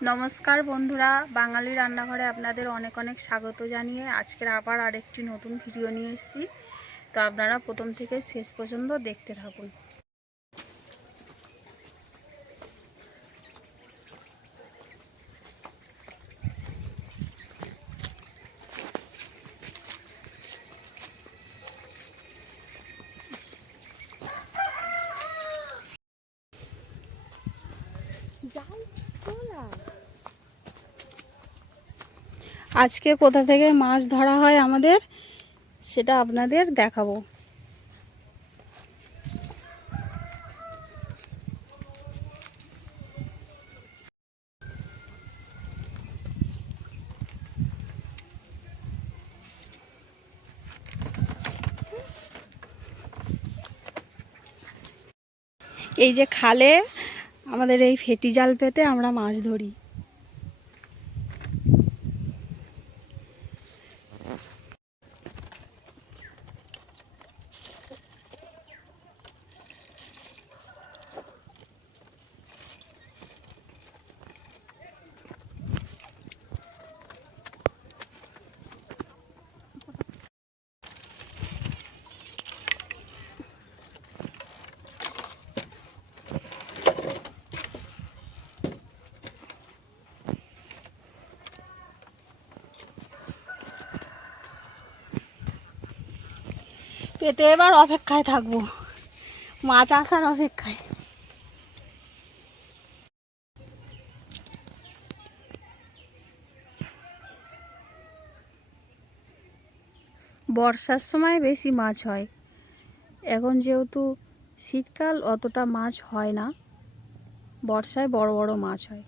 নমস্কার বন্ধুরা, বাঙালি রান্নাঘরে আপনাদের অনেক অনেক স্বাগত জানিয়ে আজকের আবার আরেকটি নতুন ভিডিও নিয়ে এসেছি। তো আপনারা প্রথম থেকে শেষ পর্যন্ত দেখতে থাকুন। আজকে কোথা থেকে মাছ ধরা হয় আমাদের সেটা আপনাদের দেখাবো। এই যে খালে আমাদের এই ফেটি জাল পেতে আমরা মাছ ধরি। পেতে এবার অপেক্ষায় থাকবো, মাছ আসার অপেক্ষায়। বর্ষার সময় বেশি মাছ হয়, এখন যেহেতু শীতকাল অতটা মাছ হয় না, বর্ষায় বড় বড় মাছ হয়।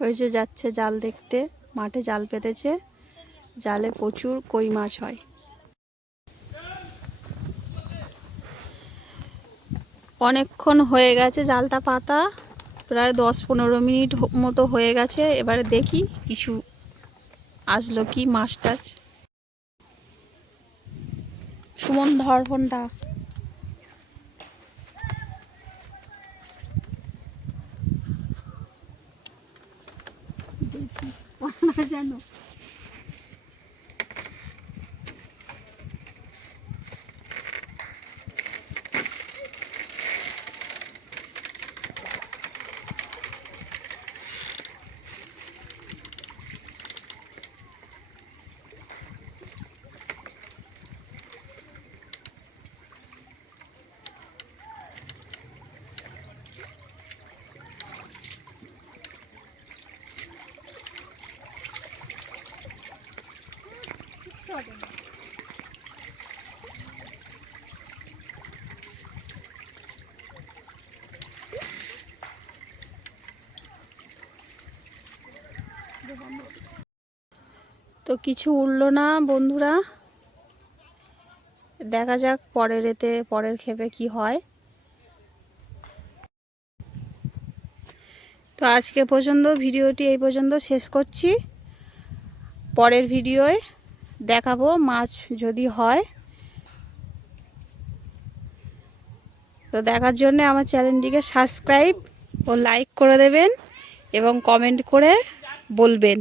ওই যে যাচ্ছে জাল দেখতে, মাঠে জাল পেতেছে, জালে প্রচুর কই মাছ হয়। অনেকক্ষণ হয়ে গেছে জালটা পাতা, প্রায় 10-15 মিনিট মতো হয়ে গেছে। এবারে দেখি কিছু আসলো কি মাছটা। সুমন ধর ফোনটা। যেন তো কিছু উঠলো না বন্ধুরা, দেখা যাক পরের ক্ষেপে কি হয়। তো আজকে পর্যন্ত ভিডিওটি এই পর্যন্ত শেষ করছি। পরের ভিডিওয় দেখাবো মাছ যদি হয়। তো দেখার জন্য আমার চ্যানেলটিকে সাবস্ক্রাইব ও লাইক করে দেবেন এবং কমেন্ট করে বলবেন